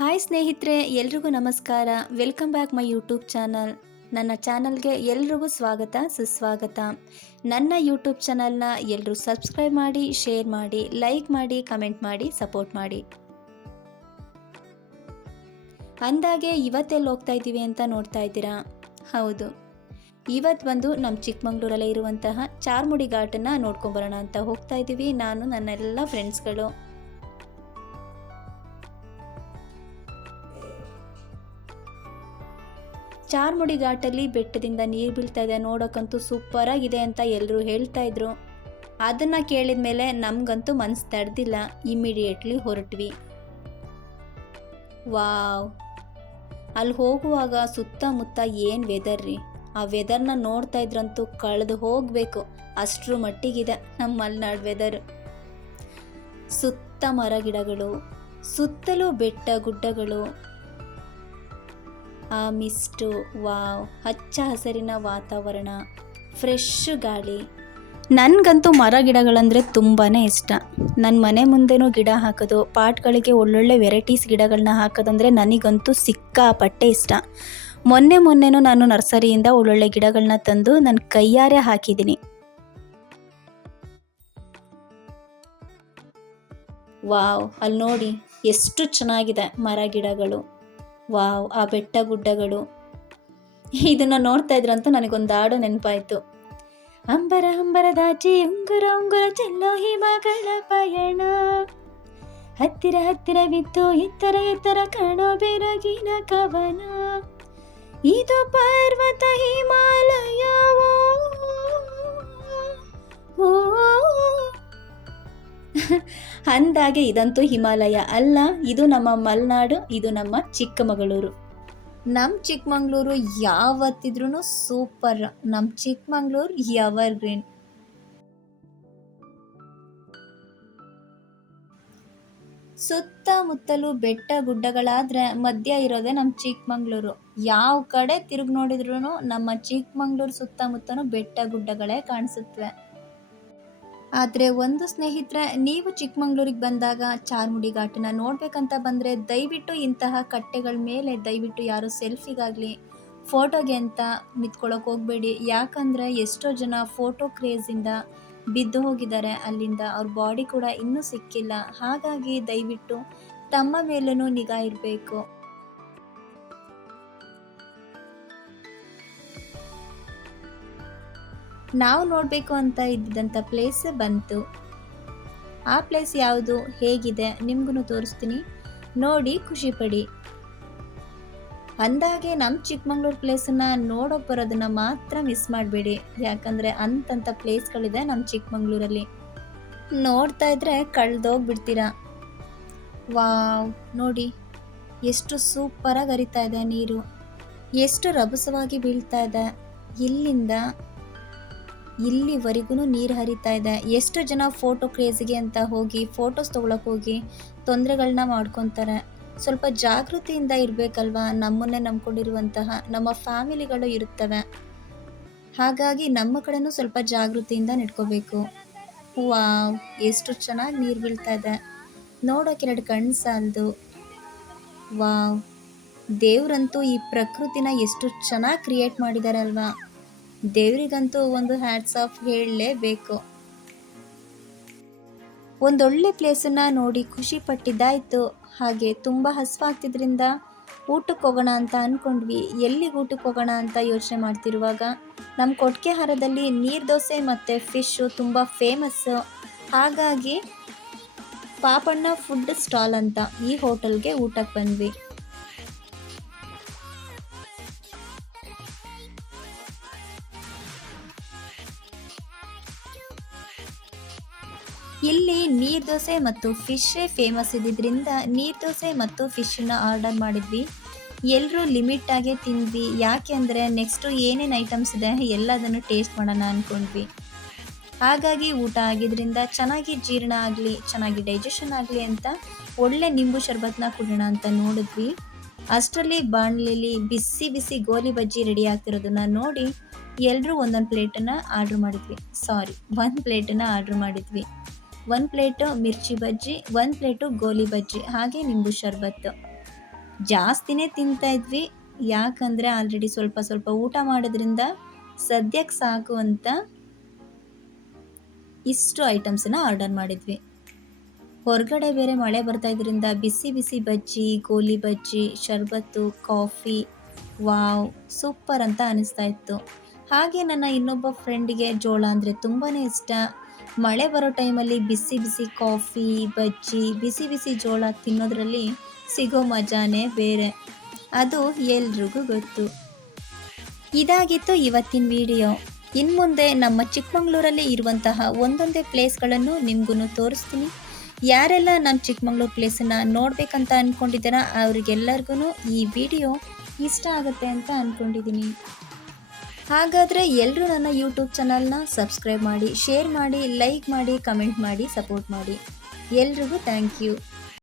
Hi ಸ್ನೇಹಿತರೆ, ಎಲ್ರಿಗೂ ನಮಸ್ಕಾರ. Welcome back my YouTube channel. ನನ್ನ ಚಾನಲ್ಗೆ ಎಲ್ರಿಗೂ ಸ್ವಾಗತ ಸುಸ್ವಾಗತ. ನನ್ನ ಯೂಟ್ಯೂಬ್ ಚಾನಲ್ನ ಎಲ್ಲರೂ ಸಬ್ಸ್ಕ್ರೈಬ್ ಮಾಡಿ, ಶೇರ್ ಮಾಡಿ, ಲೈಕ್ ಮಾಡಿ, ಕಮೆಂಟ್ ಮಾಡಿ, ಸಪೋರ್ಟ್ ಮಾಡಿ. ಅಂದಾಗೆ ಇವತ್ತೆಲ್ಲಿ ಹೋಗ್ತಾ ಇದ್ದೀವಿ ಅಂತ ನೋಡ್ತಾ ಇದ್ದೀರಾ? ಹೌದು, ಇವತ್ತು ಬಂದು ನಮ್ಮ ಚಿಕ್ಕಮಂಗ್ಳೂರಲ್ಲೇ ಇರುವಂತಹ ಚಾರ್ಮುಡಿ ಘಾಟನ್ನು ನೋಡ್ಕೊಂಬರೋಣ ಅಂತ ಹೋಗ್ತಾ ಇದ್ದೀವಿ, ನಾನು ನನ್ನೆಲ್ಲ ಫ್ರೆಂಡ್ಸ್ಗಳು. ಚಾರ್ಮುಡಿ ಘಾಟಲ್ಲಿ ಬೆಟ್ಟದಿಂದ ನೀರು ಬೀಳ್ತಾ ಇದೆ, ನೋಡೋಕ್ಕಂತೂ ಸೂಪರಾಗಿದೆ ಅಂತ ಎಲ್ಲರೂ ಹೇಳ್ತಾ ಇದ್ರು. ಅದನ್ನು ಕೇಳಿದ ಮೇಲೆ ನಮಗಂತೂ ಮನಸ್ಸು ತಡೆದಿಲ್ಲ, ಇಮ್ಮಿಡಿಯೇಟ್ಲಿ ಹೊರಟ್ವಿ. ವಾವ್, ಅಲ್ಲಿ ಹೋಗುವಾಗ ಸುತ್ತಮುತ್ತ ಏನು ವೆದರ್ ರೀ! ಆ ವೆದರ್ನ ನೋಡ್ತಾ ಇದ್ರಂತೂ ಕಳೆದು ಹೋಗಬೇಕು, ಅಷ್ಟರ ಮಟ್ಟಿಗಿದೆ ನಮ್ಮ ಮಲೆನಾಡು ವೆದರ್. ಸುತ್ತ ಮರ ಗಿಡಗಳು, ಸುತ್ತಲೂ ಬೆಟ್ಟ ಗುಡ್ಡಗಳು, ಆ ಮಿಸ್ಟು, ವಾವ್, ಹಚ್ಚ ಹಸಿರಿನ ವಾತಾವರಣ, ಫ್ರೆಶ್ ಗಾಳಿ. ನನಗಂತೂ ಮರ ಗಿಡಗಳಂದರೆ ತುಂಬಾ ಇಷ್ಟ. ನನ್ನ ಮನೆ ಮುಂದೆನೂ ಗಿಡ ಹಾಕೋದು, ಪಾಟ್ಗಳಿಗೆ ಒಳ್ಳೊಳ್ಳೆ ವೆರೈಟೀಸ್ ಗಿಡಗಳನ್ನ ಹಾಕೋದಂದರೆ ನನಗಂತೂ ಸಿಕ್ಕಾಪಟ್ಟೆ ಇಷ್ಟ. ಮೊನ್ನೆನೂ ನಾನು ನರ್ಸರಿಯಿಂದ ಒಳ್ಳೊಳ್ಳೆ ಗಿಡಗಳನ್ನ ತಂದು ನನ್ನ ಕೈಯಾರೆ ಹಾಕಿದ್ದೀನಿ. ವಾವ್, ಅಲ್ಲಿ ನೋಡಿ ಎಷ್ಟು ಚೆನ್ನಾಗಿದೆ ಮರ ಗಿಡಗಳು. ವಾವ್, ಆ ಬೆಟ್ಟ ಗುಡ್ಡಗಳು. ಇದನ್ನು ನೋಡ್ತಾ ಇದ್ರಂತೂ ನನಗೊಂದು ಹಾಡು ನೆನಪಾಯಿತು. ಅಂಬರ ಅಂಬರದಾಚಿ ಉಂಗುರ ಉಂಗುರ ಚೆಲ್ಲೋ ಹಿಮಗಳ ಪಯಣ, ಹತ್ತಿರ ಹತ್ತಿರವಿತ್ತು ಎತ್ತರ ಎತ್ತರ ಕಾಣೋ ಬೆರಗಿನ ಕವನ, ಇದು ಪರ್ವತ ಹಿಮಾಲಯವೋ. ಅಂದಾಗೆ ಇದಂತೂ ಹಿಮಾಲಯ ಅಲ್ಲ, ಇದು ನಮ್ಮ ಮಲೆನಾಡು, ಇದು ನಮ್ಮ ಚಿಕ್ಕಮಗಳೂರು. ನಮ್ಮ ಚಿಕ್ಕಮಗಳೂರು ಯಾವತ್ತಿದ್ರೂ ಸೂಪರ್. ನಮ್ಮ ಚಿಕ್ಕಮಗಳೂರು ಎವರ್ ಗ್ರೀನ್. ಸುತ್ತಮುತ್ತಲೂ ಬೆಟ್ಟ ಗುಡ್ಡಗಳಾದರೆ ಮಧ್ಯ ಇರೋದೇ ನಮ್ಮ ಚಿಕ್ಕಮಗಳೂರು. ಯಾವ ಕಡೆ ತಿರುಗಿ ನೋಡಿದ್ರೂ ನಮ್ಮ ಚಿಕ್ಕಮಗಳೂರು ಸುತ್ತಮುತ್ತನೂ ಬೆಟ್ಟ ಗುಡ್ಡಗಳೇ ಕಾಣಿಸುತ್ತವೆ. ಆದರೆ ಒಂದು ಸ್ನೇಹಿತರೆ, ನೀವು ಚಿಕ್ಕಮಂಗ್ಳೂರಿಗೆ ಬಂದಾಗ ಚಾರ್ಮುಡಿ ಘಾಟನ್ನ ನೋಡಬೇಕಂತ ಬಂದರೆ ದಯವಿಟ್ಟು ಇಂತಹ ಕಟ್ಟೆಗಳ ಮೇಲೆ ದಯವಿಟ್ಟು ಯಾರು ಸೆಲ್ಫಿಗಾಗಲಿ ಫೋಟೋಗೆ ಅಂತ ನಿಂತ್ಕೊಳ್ಳೋಕೆ ಹೋಗಬೇಡಿ. ಯಾಕಂದರೆ ಎಷ್ಟೋ ಜನ ಫೋಟೋ ಕ್ರೇಜಿಂದ ಬಿದ್ದು ಹೋಗಿದ್ದಾರೆ, ಅಲ್ಲಿಂದ ಅವ್ರ ಬಾಡಿ ಕೂಡ ಇನ್ನೂ ಸಿಕ್ಕಿಲ್ಲ. ಹಾಗಾಗಿ ದಯವಿಟ್ಟು ತಮ್ಮ ಮೇಲೂ ನಿಗಾ ಇರಬೇಕು. ನಾವು ನೋಡಬೇಕು ಅಂತ ಇದ್ದಂಥ ಪ್ಲೇಸ್ ಬಂತು. ಆ ಪ್ಲೇಸ್ ಯಾವುದು, ಹೇಗಿದೆ ನಿಮಗೂ ತೋರಿಸ್ತೀನಿ, ನೋಡಿ ಖುಷಿಪಡಿ. ಅಂದಾಗೆ ನಮ್ಮ ಚಿಕ್ಕಮಂಗ್ಳೂರು ಪ್ಲೇಸನ್ನು ನೋಡೋಕೆ ಬರೋದನ್ನು ಮಾತ್ರ ಮಿಸ್ ಮಾಡಬೇಡಿ. ಯಾಕಂದರೆ ಅಂತಂಥ ಪ್ಲೇಸ್ಗಳಿದೆ ನಮ್ಮ ಚಿಕ್ಕಮಂಗ್ಳೂರಲ್ಲಿ, ನೋಡ್ತಾ ಇದ್ರೆ ಕಳೆದೋಗ್ಬಿಡ್ತೀರಾ. ವಾವ್, ನೋಡಿ ಎಷ್ಟು ಸೂಪರಾಗಿ ಹರಿತಾ ಇದೆ ನೀರು, ಎಷ್ಟು ರಭಸವಾಗಿ ಬೀಳ್ತಾ ಇದೆ. ಇಲ್ಲಿಂದ ಇಲ್ಲಿವರೆಗೂ ನೀರು ಹರಿತಾ ಇದೆ. ಎಷ್ಟು ಜನ ಫೋಟೋ ಕ್ರೇಜಿಗೆ ಅಂತ ಹೋಗಿ ಫೋಟೋಸ್ ತೊಗೊಳಕ್ಕೆ ಹೋಗಿ ತೊಂದರೆಗಳನ್ನ ಮಾಡ್ಕೊತಾರೆ. ಸ್ವಲ್ಪ ಜಾಗೃತಿಯಿಂದ ಇರಬೇಕಲ್ವಾ. ನಮ್ಮನ್ನೇ ನಂಬ್ಕೊಂಡಿರುವಂತಹ ನಮ್ಮ ಫ್ಯಾಮಿಲಿಗಳು ಇರುತ್ತವೆ, ಹಾಗಾಗಿ ನಮ್ಮ ಕಡೆನೂ ಸ್ವಲ್ಪ ಜಾಗೃತಿಯಿಂದ ನಡ್ಕೋಬೇಕು. ವಾವ್, ಎಷ್ಟು ಚೆನ್ನಾಗಿ ನೀರು ಬೀಳ್ತಾ ಇದೆ, ನೋಡೋಕೆ ಎರಡು ಕಣ್ಣು ಸಾಲದು. ವಾವ್, ದೇವರಂತೂ ಈ ಪ್ರಕೃತಿನ ಎಷ್ಟು ಚೆನ್ನಾಗಿ ಕ್ರಿಯೇಟ್ ಮಾಡಿದ್ದಾರೆ ಅಲ್ವಾ. ದೇವರಿಗಂತೂ ಒಂದು ಹ್ಯಾಟ್ಸ್ ಆಫ್ ಹೇಳಲೇಬೇಕು. ಒಂದೊಳ್ಳೆ ಪ್ಲೇಸನ್ನು ನೋಡಿ ಖುಷಿ ಪಟ್ಟಿದ್ದಾಯಿತು. ಹಾಗೆ ತುಂಬ ಹಸಿವಾಗ್ತಿದ್ರಿಂದ ಊಟಕ್ಕೆ ಹೋಗೋಣ ಅಂತ ಅಂದ್ಕೊಂಡ್ವಿ. ಎಲ್ಲಿಗೆ ಊಟಕ್ಕೆ ಹೋಗೋಣ ಅಂತ ಯೋಚನೆ ಮಾಡ್ತಿರುವಾಗ ನಮ್ಮ ಕೊಟ್ಗೆಹಾರದಲ್ಲಿ ನೀರು ದೋಸೆ ಮತ್ತು ಫಿಶ್ಶು ತುಂಬ ಫೇಮಸ್ಸು. ಹಾಗಾಗಿ ಪಾಪಣ್ಣ ಫುಡ್ ಸ್ಟಾಲ್ ಅಂತ ಈ ಹೋಟೆಲ್ಗೆ ಊಟಕ್ಕೆ ಬಂದ್ವಿ. ಇಲ್ಲಿ ನೀರು ದೋಸೆ ಮತ್ತು ಫಿಶ್ಶೇ ಫೇಮಸ್ ಇದ್ದಿದ್ದರಿಂದ ನೀರು ದೋಸೆ ಮತ್ತು ಫಿಶನ್ನು ಆರ್ಡರ್ ಮಾಡಿದ್ವಿ. ಎಲ್ಲರೂ ಲಿಮಿಟಾಗೇ ತಿಂದ್ವಿ. ಯಾಕೆ ಅಂದರೆ ನೆಕ್ಸ್ಟು ಏನೇನು ಐಟಮ್ಸ್ ಇದೆ ಎಲ್ಲದನ್ನು ಟೇಸ್ಟ್ ಮಾಡೋಣ ಅಂದ್ಕೊಂಡ್ವಿ. ಹಾಗಾಗಿ ಊಟ ಆಗಿದ್ದರಿಂದ ಚೆನ್ನಾಗಿ ಜೀರ್ಣ ಆಗಲಿ, ಚೆನ್ನಾಗಿ ಡೈಜೆಷನ್ ಆಗಲಿ ಅಂತ ಒಳ್ಳೆ ನಿಂಬು ಶರ್ಬತ್ನ ಕುಡಿಯೋಣ ಅಂತ ನೋಡಿದ್ವಿ. ಅಷ್ಟರಲ್ಲಿ ಬಾಣಲೆಯಲ್ಲಿ ಬಿಸಿ ಬಿಸಿ ಗೋಲಿ ಬಜ್ಜಿ ರೆಡಿ ಆಗ್ತಿರೋದನ್ನ ನೋಡಿ ಎಲ್ಲರೂ ಒಂದೊಂದು ಪ್ಲೇಟನ್ನು ಆರ್ಡ್ರ್ ಮಾಡಿದ್ವಿ. ಒಂದು ಪ್ಲೇಟನ್ನು ಆರ್ಡ್ರ್ ಮಾಡಿದ್ವಿ. 1 ಪ್ಲೇಟು ಮಿರ್ಚಿ ಬಜ್ಜಿ, 1 ಪ್ಲೇಟು ಗೋಲಿ ಬಜ್ಜಿ, ಹಾಗೆ ನಿಂಬು ಶರ್ಬತ್ತು. ಜಾಸ್ತಿನೇ ತಿಂತಾ ಇದ್ವಿ. ಯಾಕಂದರೆ ಆಲ್ರೆಡಿ ಸ್ವಲ್ಪ ಸ್ವಲ್ಪ ಊಟ ಮಾಡೋದ್ರಿಂದ ಸದ್ಯಕ್ಕೆ ಸಾಕು ಅಂತ ಇಷ್ಟು ಐಟಮ್ಸನ್ನ ಆರ್ಡರ್ ಮಾಡಿದ್ವಿ. ಹೊರಗಡೆ ಬೇರೆ ಮಳೆ ಬರ್ತಾ ಇದ್ರಿಂದ ಬಿಸಿ ಬಿಸಿ ಬಜ್ಜಿ, ಗೋಲಿ ಬಜ್ಜಿ, ಶರ್ಬತ್ತು, ಕಾಫಿ, ವಾವ್ ಸೂಪರ್ ಅಂತ ಅನಿಸ್ತಾ ಇತ್ತು. ಹಾಗೆ ನನ್ನ ಇನ್ನೊಬ್ಬ ಫ್ರೆಂಡಿಗೆ ಜೋಳ ಅಂದರೆ ತುಂಬಾ ಇಷ್ಟ. ಮಳೆ ಬರೋ ಟೈಮಲ್ಲಿ ಬಿಸಿ ಬಿಸಿ ಕಾಫಿ, ಬಜ್ಜಿ, ಬಿಸಿ ಬಿಸಿ ಜೋಳ ತಿನ್ನೋದ್ರಲ್ಲಿ ಸಿಗೋ ಮಜಾನೇ ಬೇರೆ. ಅದು ಎಲ್ರಿಗೂ ಗೊತ್ತು. ಇದಾಗಿತ್ತು ಇವತ್ತಿನ ವಿಡಿಯೋ. ಇನ್ನು ಮುಂದೆ ನಮ್ಮ ಚಿಕ್ಕಮಂಗ್ಳೂರಲ್ಲಿ ಇರುವಂತಹ ಒಂದೊಂದೇ ಪ್ಲೇಸ್ಗಳನ್ನು ನಿಮಗೂ ತೋರಿಸ್ತೀನಿ. ಯಾರೆಲ್ಲ ನಮ್ಮ ಚಿಕ್ಕಮಂಗ್ಳೂರು ಪ್ಲೇಸನ್ನು ನೋಡಬೇಕಂತ ಅಂದ್ಕೊಂಡಿದ್ದೀರಾ ಅವ್ರಿಗೆಲ್ಲರಿಗೂ ಈ ವಿಡಿಯೋ ಇಷ್ಟ ಆಗುತ್ತೆ ಅಂತ ಅಂದ್ಕೊಂಡಿದ್ದೀನಿ. ಹಾಗಾದರೆ ಎಲ್ಲರೂ ನನ್ನ ಯೂಟ್ಯೂಬ್ ಚಾನಲ್ನ ಸಬ್ಸ್ಕ್ರೈಬ್ ಮಾಡಿ, ಶೇರ್ ಮಾಡಿ, ಲೈಕ್ ಮಾಡಿ, ಕಮೆಂಟ್ ಮಾಡಿ, ಸಪೋರ್ಟ್ ಮಾಡಿ. ಎಲ್ರಿಗೂ ಥ್ಯಾಂಕ್ ಯು.